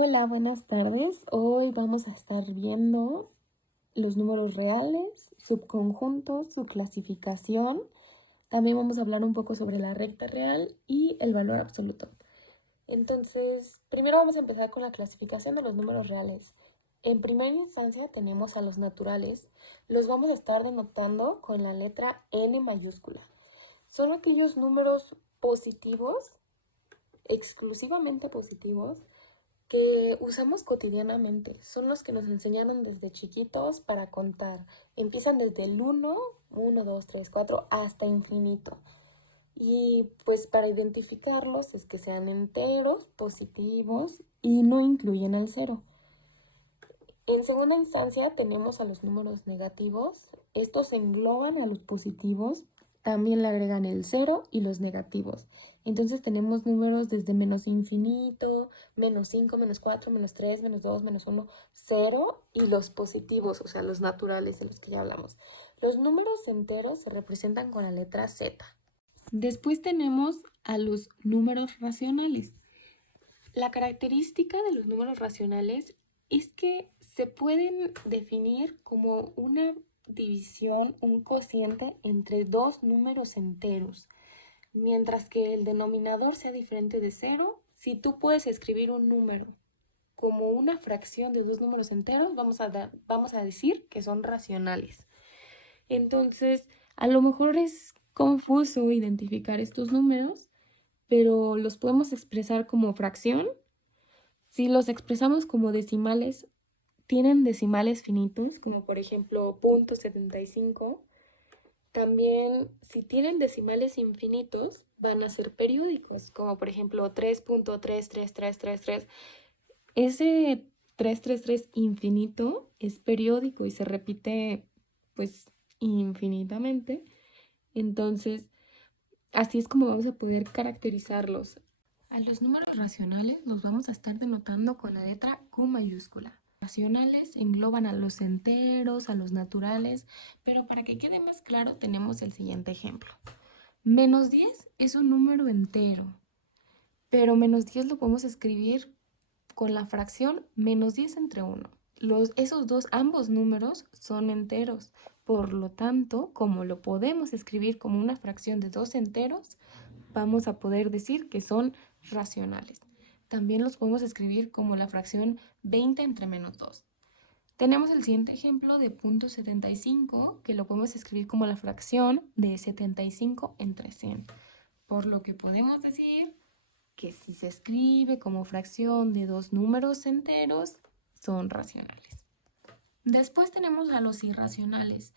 Hola, buenas tardes. Hoy vamos a estar viendo los números reales, subconjuntos, su clasificación. También vamos a hablar un poco sobre la recta real y el valor absoluto. Entonces, primero vamos a empezar con la clasificación de los números reales. En primera instancia tenemos a los naturales. Los vamos a estar denotando con la letra N mayúscula. Son aquellos números positivos, exclusivamente positivos, que usamos cotidianamente. Son los que nos enseñaron desde chiquitos para contar. Empiezan desde el 1, 2, 3, 4, hasta infinito. Y pues para identificarlos es que sean enteros, positivos y no incluyen el cero. En segunda instancia tenemos a los números negativos. Estos engloban a los positivos, también le agregan el cero y los negativos. Entonces tenemos números desde menos infinito, menos 5, menos 4, menos 3, menos 2, menos 1, 0 y los positivos, o sea, los naturales de los que ya hablamos. Los números enteros se representan con la letra Z. Después tenemos a los números racionales. La característica de los números racionales es que se pueden definir como una división, un cociente entre dos números enteros, mientras que el denominador sea diferente de cero. Si tú puedes escribir un número como una fracción de dos números enteros, vamos a decir que son racionales. Entonces, a lo mejor es confuso identificar estos números, pero los podemos expresar como fracción. Si los expresamos como decimales, tienen decimales finitos, como por ejemplo .75. También, si tienen decimales infinitos, van a ser periódicos, como por ejemplo 3.33333. Ese 333 infinito es periódico y se repite pues infinitamente. Entonces, así es como vamos a poder caracterizarlos. A los números racionales los vamos a estar denotando con la letra Q mayúscula. Racionales engloban a los enteros, a los naturales, pero para que quede más claro tenemos el siguiente ejemplo. Menos 10 es un número entero, pero menos 10 lo podemos escribir con la fracción menos 10 entre 1. Ambos números son enteros, por lo tanto, como lo podemos escribir como una fracción de dos enteros, vamos a poder decir que son racionales. También los podemos escribir como la fracción 20 entre menos 2. Tenemos el siguiente ejemplo de .75, que lo podemos escribir como la fracción de 75 entre 100. Por lo que podemos decir que si se escribe como fracción de dos números enteros, son racionales. Después tenemos a los irracionales.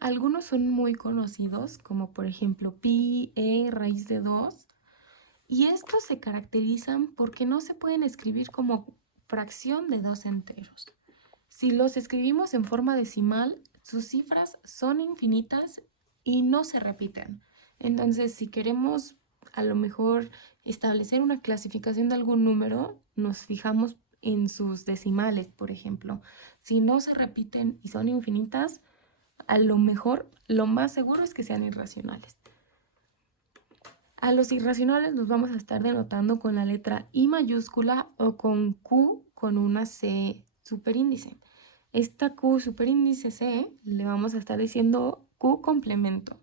Algunos son muy conocidos, como por ejemplo pi, raíz de 2. Y estos se caracterizan porque no se pueden escribir como fracción de dos enteros. Si los escribimos en forma decimal, sus cifras son infinitas y no se repiten. Entonces, si queremos a lo mejor establecer una clasificación de algún número, nos fijamos en sus decimales, por ejemplo. Si no se repiten y son infinitas, a lo mejor lo más seguro es que sean irracionales. A los irracionales los vamos a estar denotando con la letra I mayúscula o con Q con una C superíndice. Esta Q superíndice C le vamos a estar diciendo Q complemento.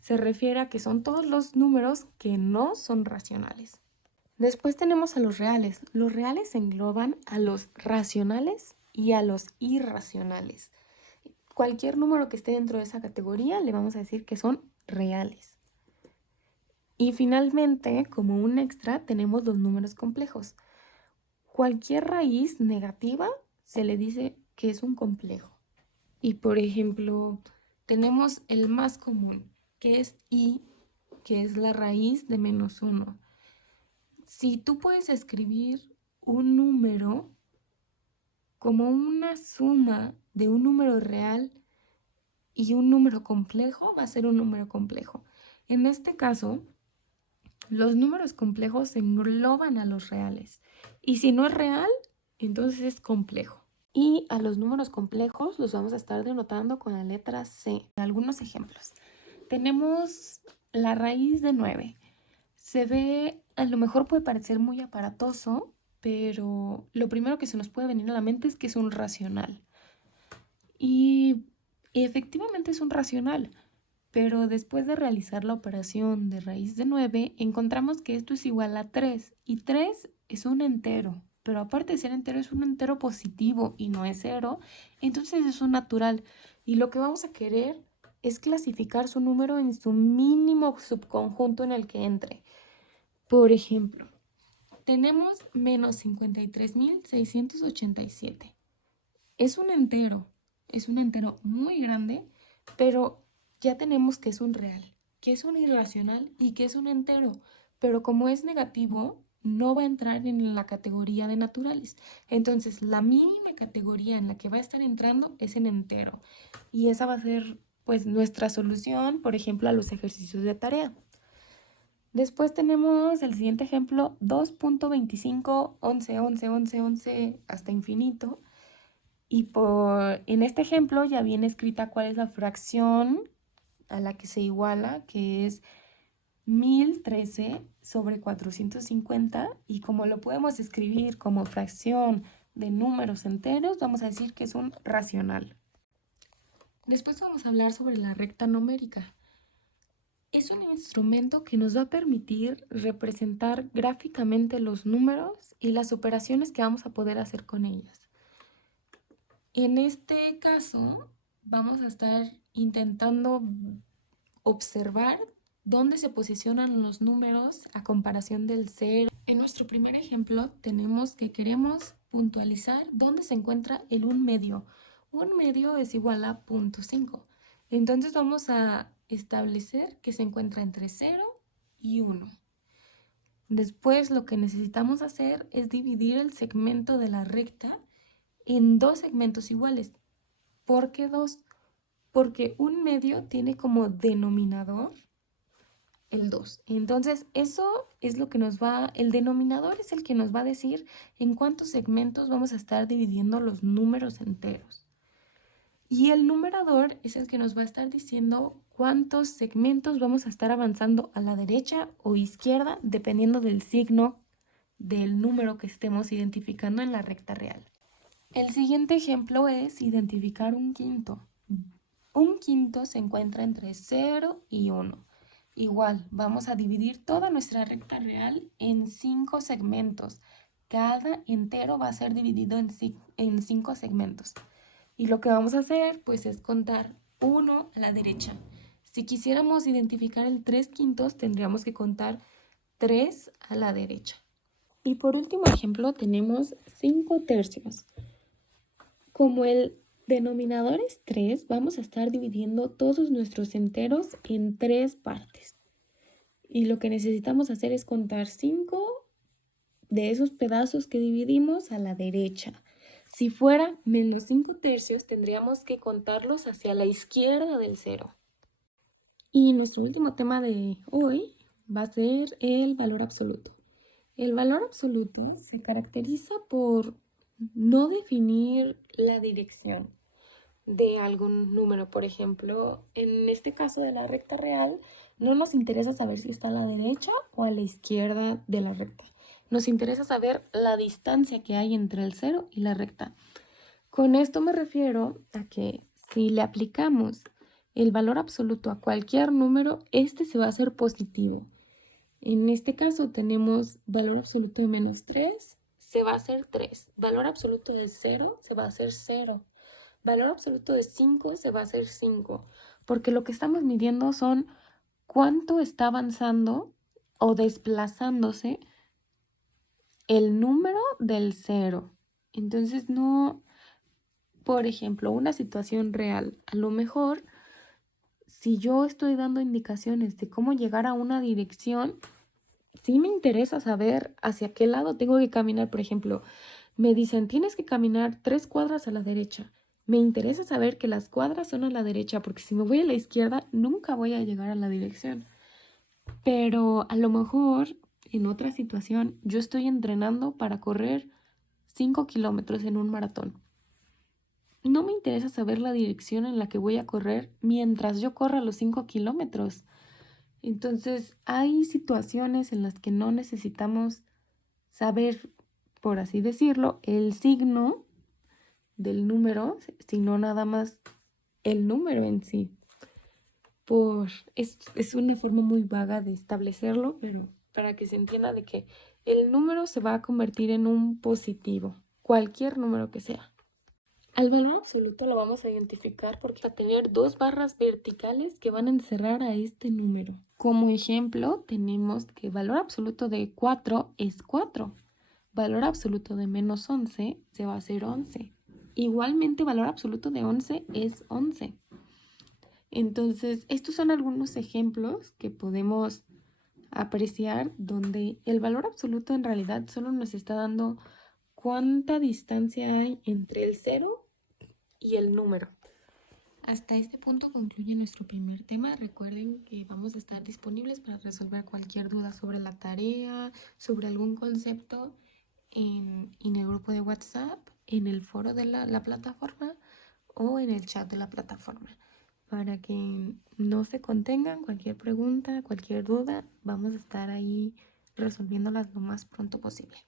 Se refiere a que son todos los números que no son racionales. Después tenemos a los reales. Los reales engloban a los racionales y a los irracionales. Cualquier número que esté dentro de esa categoría le vamos a decir que son reales. Y finalmente, como un extra, tenemos los números complejos. Cualquier raíz negativa se le dice que es un complejo. Y por ejemplo, tenemos el más común, que es i, que es la raíz de -1. Si tú puedes escribir un número como una suma de un número real y un número complejo, va a ser un número complejo. En este caso, los números complejos engloban a los reales. Y si no es real, entonces es complejo. Y a los números complejos los vamos a estar denotando con la letra C. Algunos ejemplos. Tenemos la raíz de 9. A lo mejor puede parecer muy aparatoso, pero lo primero que se nos puede venir a la mente es que es un racional. Y efectivamente es un racional, pero después de realizar la operación de raíz de 9, encontramos que esto es igual a 3, y 3 es un entero, pero aparte de ser entero es un entero positivo y no es cero, entonces es un natural. Y lo que vamos a querer es clasificar su número en su mínimo subconjunto en el que entre. Por ejemplo, tenemos menos 53.687. Es un entero muy grande, pero ya tenemos que es un real, que es un irracional y que es un entero. Pero como es negativo, no va a entrar en la categoría de naturales. Entonces, la mínima categoría en la que va a estar entrando es en entero. Y esa va a ser, pues, nuestra solución, por ejemplo, a los ejercicios de tarea. Después tenemos el siguiente ejemplo, 2.25, 11, 11, 11, 11, hasta infinito. Y en este ejemplo ya viene escrita cuál es la fracción a la que se iguala, que es 1013 sobre 450. Y como lo podemos escribir como fracción de números enteros, vamos a decir que es un racional. Después vamos a hablar sobre la recta numérica. Es un instrumento que nos va a permitir representar gráficamente los números y las operaciones que vamos a poder hacer con ellas. En este caso, vamos a estar intentando observar dónde se posicionan los números a comparación del cero. En nuestro primer ejemplo tenemos que queremos puntualizar dónde se encuentra el 1 medio. 1 medio es igual a 0.5. Entonces vamos a establecer que se encuentra entre 0 y 1. Después lo que necesitamos hacer es dividir el segmento de la recta en dos segmentos iguales. ¿Por qué dos? Porque 1 medio tiene como denominador el 2. Entonces, eso es lo que el denominador es el que nos va a decir en cuántos segmentos vamos a estar dividiendo los números enteros. Y el numerador es el que nos va a estar diciendo cuántos segmentos vamos a estar avanzando a la derecha o izquierda, dependiendo del signo del número que estemos identificando en la recta real. El siguiente ejemplo es identificar un quinto. Un quinto se encuentra entre 0 y 1. Igual, vamos a dividir toda nuestra recta real en 5 segmentos. Cada entero va a ser dividido en 5 segmentos. Y lo que vamos a hacer, pues, es contar 1 a la derecha. Si quisiéramos identificar el 3 quintos, tendríamos que contar 3 a la derecha. Y por último ejemplo, tenemos 5 tercios. Como el denominador es 3, vamos a estar dividiendo todos nuestros enteros en 3 partes. Y lo que necesitamos hacer es contar 5 de esos pedazos que dividimos a la derecha. Si fuera menos 5 tercios, tendríamos que contarlos hacia la izquierda del 0. Y nuestro último tema de hoy va a ser el valor absoluto. El valor absoluto se caracteriza por no definir la dirección de algún número. Por ejemplo, en este caso de la recta real, no nos interesa saber si está a la derecha o a la izquierda de la recta. Nos interesa saber la distancia que hay entre el 0 y la recta. Con esto me refiero a que si le aplicamos el valor absoluto a cualquier número, este se va a hacer positivo. En este caso tenemos valor absoluto de menos 3, se va a hacer 3. Valor absoluto de 0, se va a hacer 0. Valor absoluto de 5, se va a hacer 5. Porque lo que estamos midiendo son cuánto está avanzando o desplazándose el número del 0. Entonces no, por ejemplo, una situación real. A lo mejor, si yo estoy dando indicaciones de cómo llegar a una dirección, sí me interesa saber hacia qué lado tengo que caminar. Por ejemplo, me dicen, tienes que caminar 3 cuadras a la derecha. Me interesa saber que las cuadras son a la derecha, porque si me voy a la izquierda, nunca voy a llegar a la dirección. Pero a lo mejor, en otra situación, yo estoy entrenando para correr 5 kilómetros en un maratón. No me interesa saber la dirección en la que voy a correr mientras yo corra los 5 kilómetros. Entonces, hay situaciones en las que no necesitamos saber por así decirlo, el signo del número, sino nada más el número en sí. Es una forma muy vaga de establecerlo, pero para que se entienda de que el número se va a convertir en un positivo, cualquier número que sea. Al valor absoluto lo vamos a identificar porque va a tener dos barras verticales que van a encerrar a este número. Como ejemplo, tenemos que valor absoluto de 4 es 4. Valor absoluto de menos 11 se va a hacer 11. Igualmente, valor absoluto de 11 es 11. Entonces, estos son algunos ejemplos que podemos apreciar donde el valor absoluto en realidad solo nos está dando cuánta distancia hay entre el 0 y el número. Hasta este punto concluye nuestro primer tema. Recuerden que vamos a estar disponibles para resolver cualquier duda sobre la tarea, sobre algún concepto en el grupo de WhatsApp, en el foro de la plataforma o en el chat de la plataforma. Para que no se contengan, cualquier pregunta, cualquier duda, vamos a estar ahí resolviéndolas lo más pronto posible.